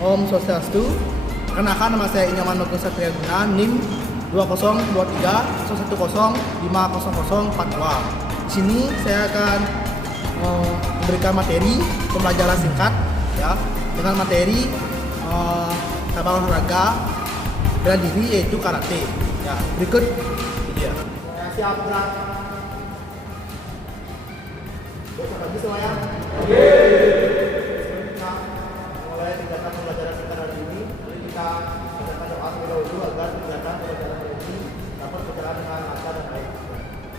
Om Swastiastu. Perkenalkan, nama saya Inyaman Nugroho Satria Guna, NIM 202310500042. Di sini saya akan memberikan materi pembelajaran singkat ya, dengan materi cabang olahraga bela diri yaitu karate. Ya, berikut dia. Siap gerak. Bagi semuanya. Kita mulai kegiatan pembelajaran singkat hari ini. Jadi kita bacakan doa terlebih dahulu agar kegiatan pembelajaran hari ini dapat berjalan dengan lancar dan baik.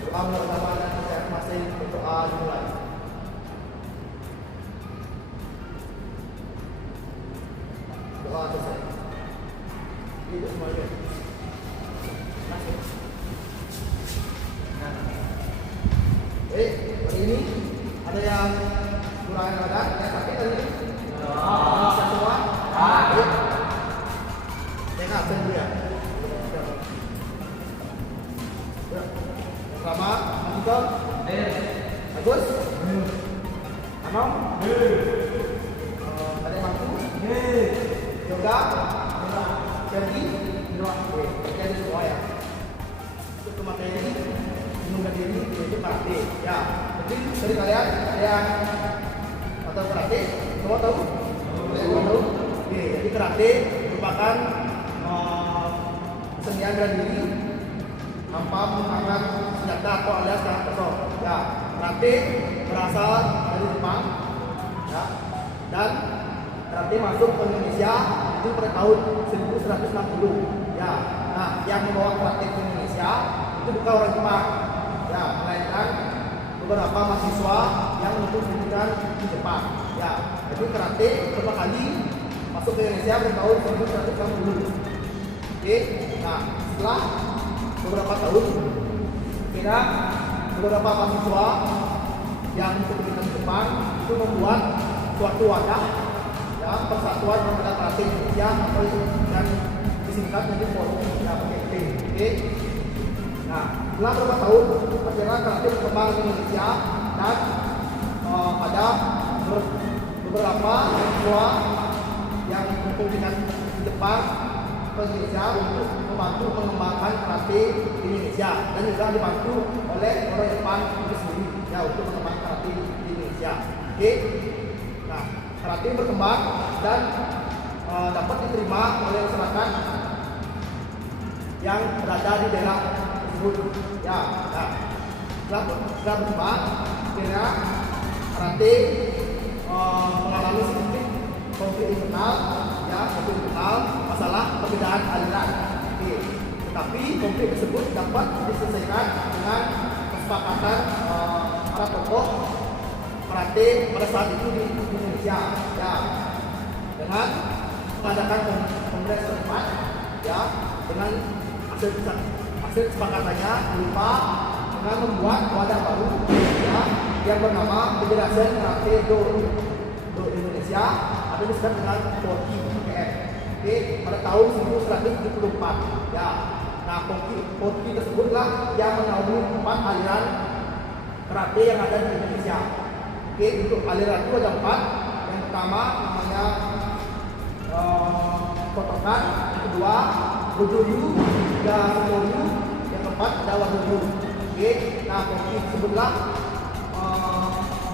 Doa bersama dan saya masih berdoa dimulai. Doa selesai. Itu semuanya. Masuk. Hari ini ada yang kurang enakan, yang sakit hari ini? Bisa semua? Sehat ya. Pertama, Anto, Agus, Anong, ada yang mampu? Yoga, Ferdi, jadi semua ya. Untuk materi menunggu diri yaitu karate. Ya, mungkin dari kalian ada yang atau karate, semua tahu? Semua tahu? Oke, jadi karate merupakan kesenian bela diri tanpa menggunakan senjata atau alias tangan kosong. Ya, karate berasal dari Jepang, ya, dan karate masuk ke Indonesia itu pada tahun 1160. Ya, nah yang membawa karate ke Indonesia itu bukan orang Jepang, ya, melainkan beberapa mahasiswa yang menempuh pendidikan di Jepang. Ya, jadi karate pertama kali masuk ke Indonesia pada tahun 1160. Oke, nah setelah beberapa tahun, kira beberapa mahasiswa yang menempuh pendidikan di Jepang itu membuat suatu wadah, ya, persatuan pemuda karate Indonesia atau yang disingkat menjadi forum, ya, PKT. Oke. Nah, setelah beberapa tahun, akhirnya karate berkembang di Indonesia dan ada beberapa siswa yang berkepentingan di Jepang ke Indonesia untuk membantu mengembangkan karate di Indonesia dan juga dibantu oleh orang Jepang itu sendiri, ya, untuk mengembangkan karate di Indonesia. Oke. Nah, karate berkembang dan dapat diterima oleh masyarakat yang berada di daerah tersebut. Ya, nah, setelah berkembang, akhirnya karate mengalami sedikit konflik internal, ya, masalah perbedaan aliran. Oke. Tetapi konflik tersebut dapat diselesaikan dengan kesepakatan para tokoh karate pada saat itu di Indonesia, ya, dengan mengadakan kongres setempat, ya, dengan hasil kesepakatannya berupa dengan membuat wadah baru, ya, yang bernama Federasi Karate Do Indonesia atau disebut dengan FOKI. Oke, pada tahun 1974, ya. Nah, FOKI tersebutlah yang menaungi 4 aliran karate yang ada di Indonesia. Oke, untuk aliran itu ada 4. Yang pertama namanya Kotokan, yang kedua Goju-ryu, dan Goju, yang keempat ada Wado-ryu. Oke, nah FOKI tersebutlah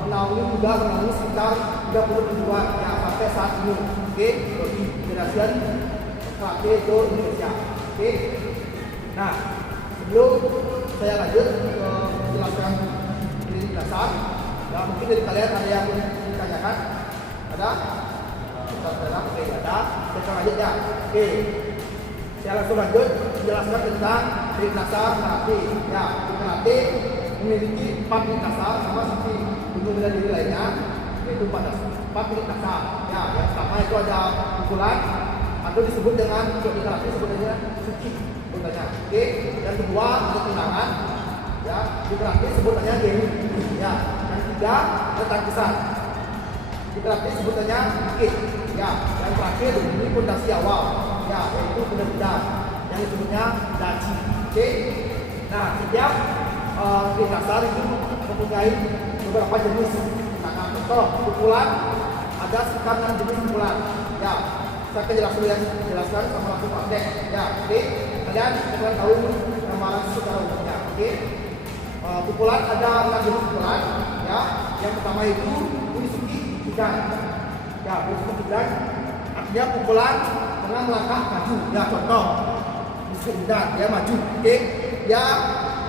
menaungi sekitar 30 ribuan yang sampai saat ini. Oke, FOKI Federasi Karate Do Indonesia. Oke, nah sebelum saya lanjut menjelaskan ini dasar, ya, mungkin dari kalian ada yang ditanyakan? Ada? Oke, ada. Kita lanjut ya. Oke, saya langsung lanjut menjelaskan tentang teknik dasar karate. Ya, karate memiliki 4 teknik dasar sama seperti ilmu bela diri lainnya, yaitu 4 teknik dasar. Ya, yang pertama itu ada pukulan atau disebut dengan di karate sebenarnya suci sebutannya. Oke, yang kedua ada tendangan. Ya, di karate sebutannya geri. Ya, yang ketiga ada tangkisan. Di karate sebutannya kick. Ya, yang terakhir ini pondasi awal. Ya, yaitu benda-benda yang disebutnya dachi. Oke. Nah, setiap teknik dasar itu mempunyai beberapa jenis. Nah, contoh pukulan ada sekitar 6 jenis pukulan. Ya, Kita akan jelaskan sama langsung praktek. Ya, oke. Kalian tahu gambaran secara umumnya. Oke. Pukulan ada 4 jenis pukulan. Ya, yang pertama itu Unisuki Judan. Ya, Unisuki Judan artinya pukulan dengan melangkah maju. Ya, contoh Unisuki Judan, dia maju. Oke. Ya,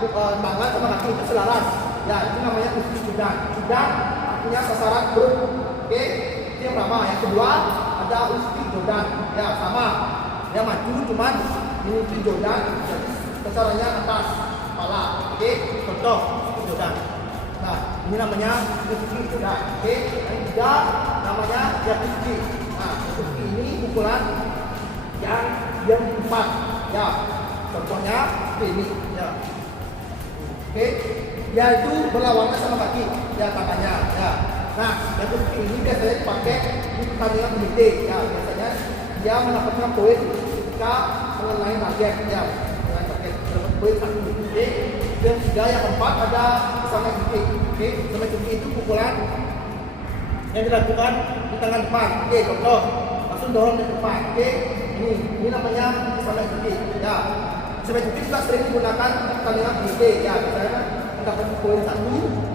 tangan sama kaki itu selaras. Ya, itu namanya Unisuki Judan. Judan artinya sasaran perut. Oke. Itu yang pertama. Yang kedua ada Unisuki Jodan. Ya, sama. Dia maju cuman Unisuki Jodan jadi sasarannya atas kepala. Oke, contoh Jodan. Nah, ini namanya Unisuki Jodan. Oke, yang ketiga namanya Yatsuki. Nah, Yatsuki ini pukulan yang empat. Ya, contohnya ini. Ya. Oke, yaitu berlawanan sama kaki. Ya, tangannya. Ya. Nah, Yatsuki ini biasanya dipakai di pertandingan militer. Ya, biasanya dia mendapatkan poin ketika mengenai target. Ya, mengenai target dapat poin 1. Oke. Dan ketiga yang keempat ada sama kaki. Oke, sama kaki itu pukulan yang dilakukan di tangan depan. Oke, contoh langsung dorong ke depan. Oke, ini namanya sama kaki. Ya, sama kaki juga sering digunakan di pertandingan militer. Ya, biasanya mendapat poin 1.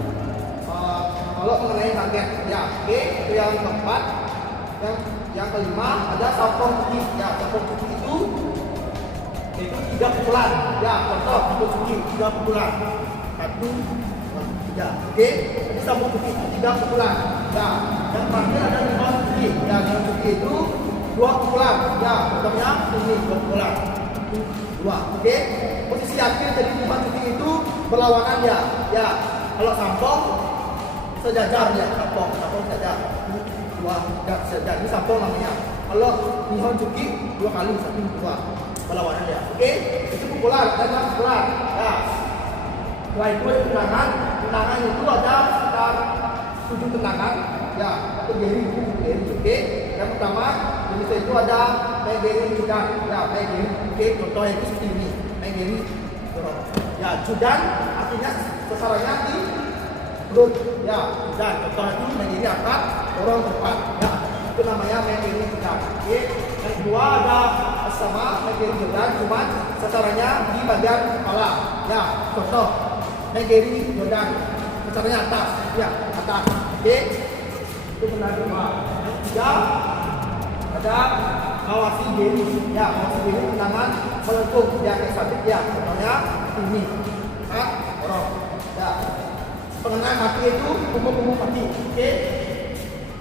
Kalau mengenai target, ya, oke, itu yang keempat. Yang kelima ada sampong kuki. Ya, sampong kuki itu 3 pukulan. Ya, contoh sampong kuki 3 pukulan. 1, 2, 3. Oke, jadi sampong kuki itu 3 pukulan. Ya, yang terakhir ada nihon kuki. Ya, nihon kuki itu 2 pukulan. Ya, contohnya ini 2 pukulan. 2. Oke, posisi akhir jadi nihon kuki itu berlawanan ya. Ya, kalau sampong sejajar ya, sampong sejajar. 2 sejajar, ini sampong namanya. Kalau nihon kuki 2 kali, 1, 2 berlawanan ya. Oke, itu pukulan dan pukulan. Ya. Setelah itu ada tendangan. Tendangan itu ada sekitar 7 tendangan. Ya, atau geri. Oke. Yang pertama jenisnya itu ada megeri judan. Ya, megeri. Oke, contohnya itu seperti ini. Megeri. Ya, judan artinya sasarannya di perut. Ya, judan. Contoh itu megeri angkat, dorong ke depan. Ya, itu namanya megeri judan. Oke. Yang kedua ada sama megeri judan, cuman sasarannya di bagian kepala. Ya, contoh megeri judan, sasarannya atas. Ya, atas. Oke. Itu benar kedua. Yang ketiga ada Kawasi geri. Ya, Kawasi geri tendangan melengkung. Ya, kayak sabit ya. Contohnya ini. Angkat, dorong. Ya. Pengenaan kaki itu punggung kaki. Oke.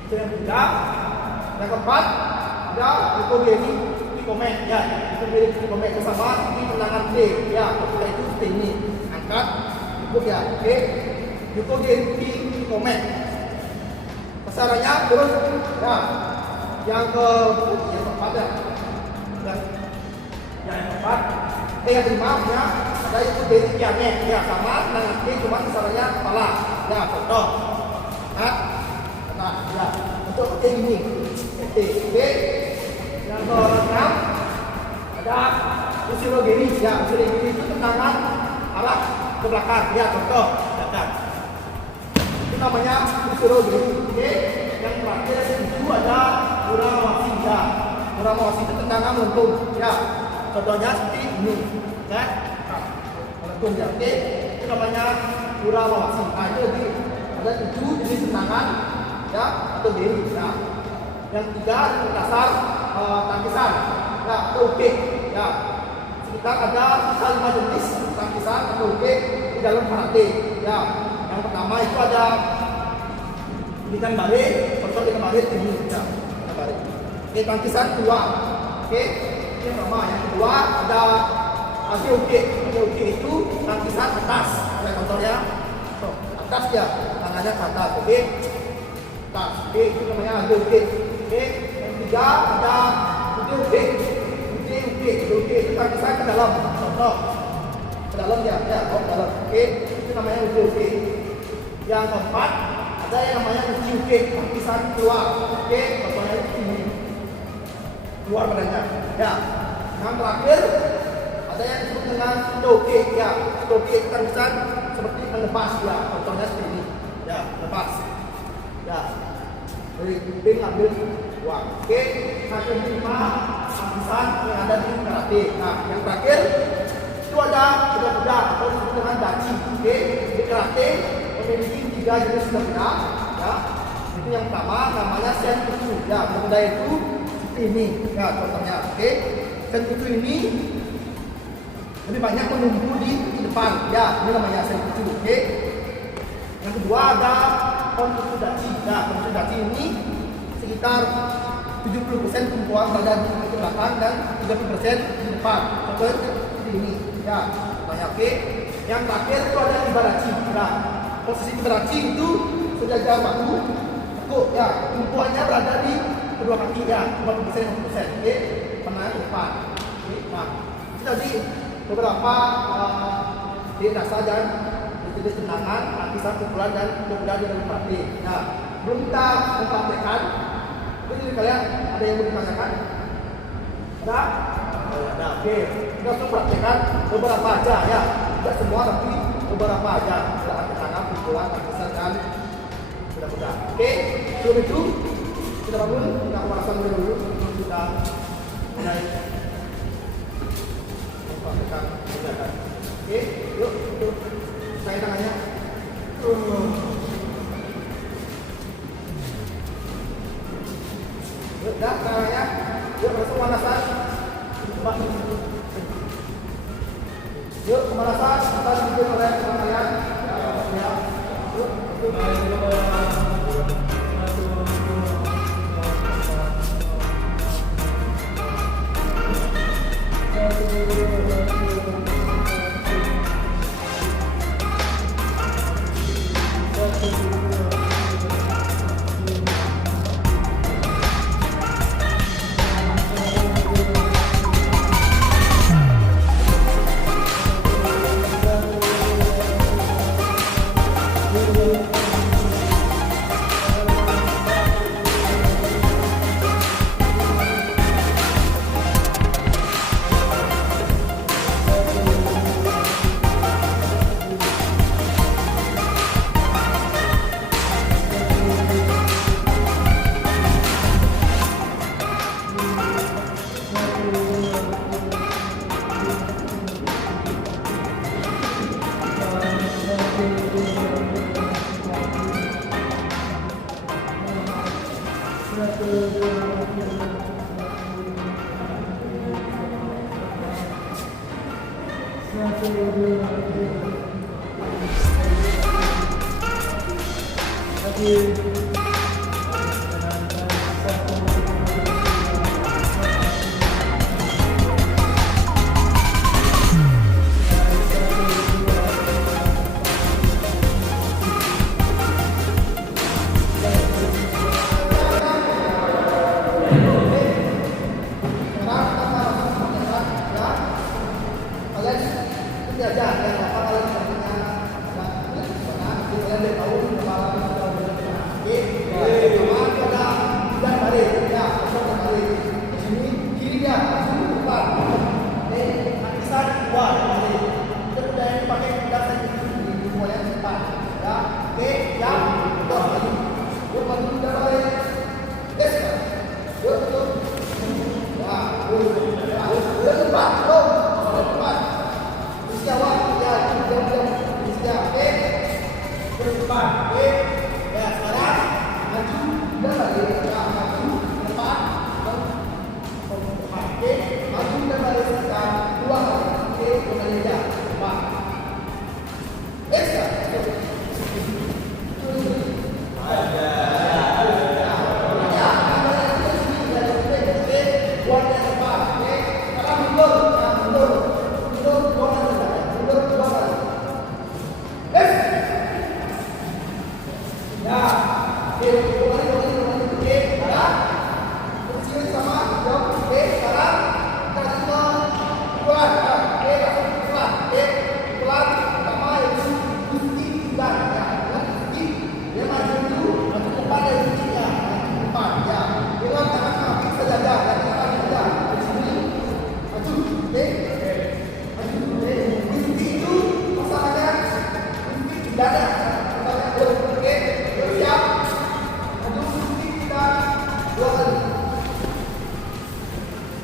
Itu yang ketiga. Yang keempat ada Yukogeri Kikomen. Ya, Yukogeri Kikomen itu sama di tendangan D. Ya, ketika itu seperti ini. Angkat, cukup ya. Oke. Yukogeri Kikomen. Sasarannya terus. Ya. Yang keempat ya. Yang keempat. Yang kelima ya. Ada Yukogeri Kiame. Ya, sama tendangan D cuma sasarannya kepala. Ya, contoh. Angkat. Nah, ya. Untuk ini. Oke. Yang keenam ada Ushirogeri. Ya, Ushirogeri itu tendangan arah ke belakang. Ya, contoh belakang. Itu namanya Ushirogeri. Oke. Yang terakhir itu ada Urawashi. Ya, Urawashi itu tendangan melengkung. Ya, contohnya seperti ini. Ya, melengkung ya. Oke. Itu namanya Urawashi. Nah, itu lagi ada 7 jenis tendangan. Ya, atau geri. Ya. Yang ketiga dasar tangkisan. Ya, atau kick. Ya. Sekitar ada 5 jenis tangkisan atau kick di dalam karate. Ya. Yang pertama itu ada ikan balik, contoh ikan balik ini. Ya, ikan balik. Oke, tangkisan 2. Oke. Ini yang pertama. Yang kedua ada Agio kick. Agio kick itu tangkisan atas. Ya, contohnya atas ya, tangannya ke atas. Oke. Oke, itu namanya Agio kick. Oke, yang ketiga ada Ude itu tangkisan ke dalam. Contoh ke dalam ya, ke dalam. Oke, itu namanya Ude. Yang keempat ada yang namanya Ude, tangkisan keluar. Oke, contohnya ini keluar badannya. Ya, yang terakhir ada yang disebut dengan Stoke. Ya, Stoke itu tangkisan seperti melepas ya. Contohnya seperti ini. Ya, lepas. Ya, dari kuping ambil uang. Oke, yang kelima lapisan yang ada di karate. Nah, yang terakhir itu ada kuda-kuda atau disebut dengan dachi. Oke, di karate memiliki 3 jenis kuda. Ya, itu yang pertama namanya senputsu. Ya, kuda itu seperti ini. Ya, contohnya. Oke, senputsu ini lebih banyak menumbuh di depan. Ya, ini namanya senputsu. Oke. Yang kedua ada konputsu dachi. Nah, konputsu dachi ini sekitar 70% tumpuan berada di belakang dan 30% di depan. Contohnya seperti ini. Ya, contohnya. Oke. Yang terakhir itu ada ibarachi. Nah, posisi ibarachi itu sejajar bahu. Ya, tumpuannya berada di kedua kaki. Ya, 50%. Oke. Pernah di depan. Oke. Nah, itu tadi beberapa dasar dan jenis tendangan, lapisan, pukulan dan kuda di dalam karate. Nah, belum kita mempraktekkan. Jadi kalian ada yang mau ditanyakan? Ada? Oh, ada. Oke, kita langsung praktekkan beberapa aja ya. Tidak semua tapi beberapa aja. Tendangan, tendangan, pukulan, lapisan dan kuda-kuda. Oke, sebelum itu kita bangun, kita pemanasan dulu. Kita mulai mempraktekkan gerakan. Oke, yuk. Saya tangannya. Yuk, dah tangannya. Yuk, langsung pemanasan. Yuk, pemanasan. Kita dibikin oleh tangan. Ya. Yuk,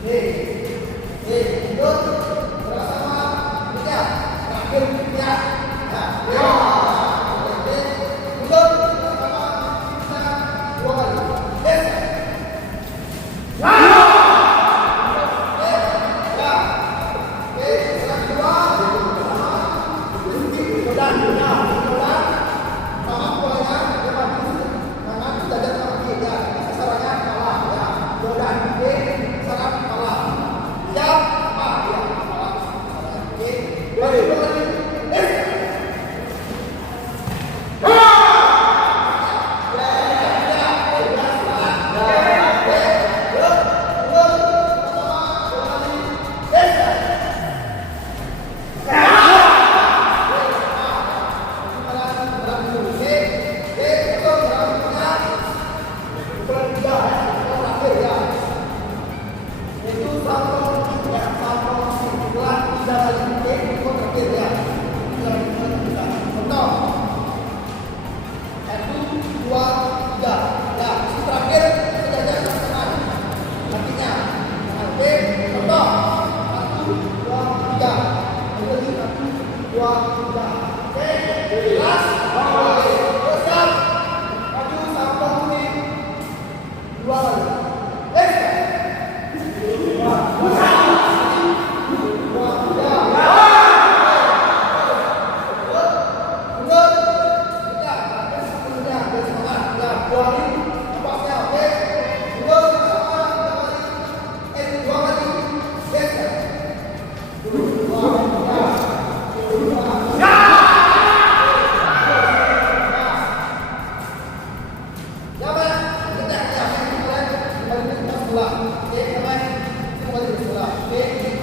Mundur. Bersama. Tiga. Terakhir. Ya. Ya. Mundur. Bersama. Kita. Dua kali. Yes.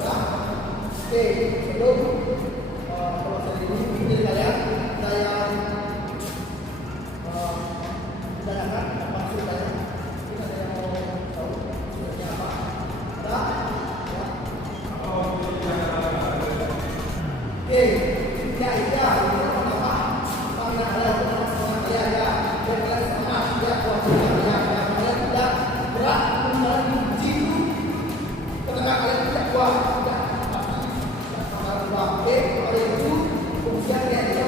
Ya. Oke, sebelum kalau saya ini kalian saya tanyakan apa ceritanya. Ini ada yang mau tahu ceritanya apa? Ada? Ya. Oke, ya iya, ini apa? Karena ada semangat ya, kalian semangat ya, kuat ya, kalian tidak berat menuju ketika kalian tidak kuat, tidak pasti, tidak sabar. Oke, kalau itu fungsinya